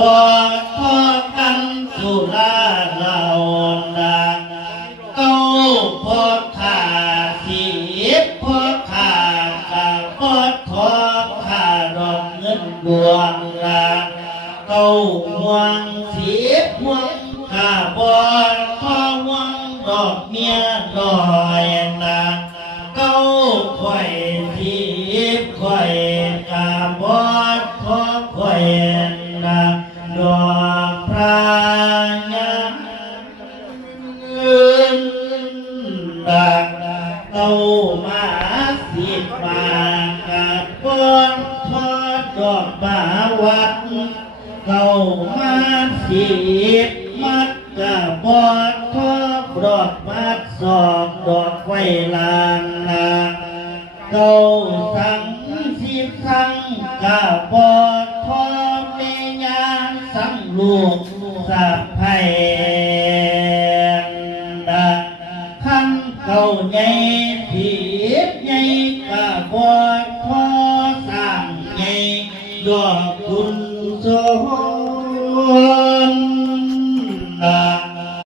บ่ทอกันสุราเหล่านาเก้าพ่อขาสิบพ่อขากะพ่อทอขาดอกเงินดวงละเก้าห่วงสิบห่วงขาบ่พ่อห่วงดอกเมียน้อยนะเก้าข่อยสิบข่อยกะบ่พ่อข่อยนะดอกพระยาเงินดักเก้ามาสิบบาทกับก้อนทอดดอกบาวัดเก้ามาสิบมัดกับบอดทอดดอกมัดสอบดอกไฟลานนาเก้าสังสิบสังกับบอดทอดเมียนสังลูกสับไผ่ขันเก่าใหญ่ผีใหญ่กะบอดพอสร้างใหญ่ดอกคุณโซ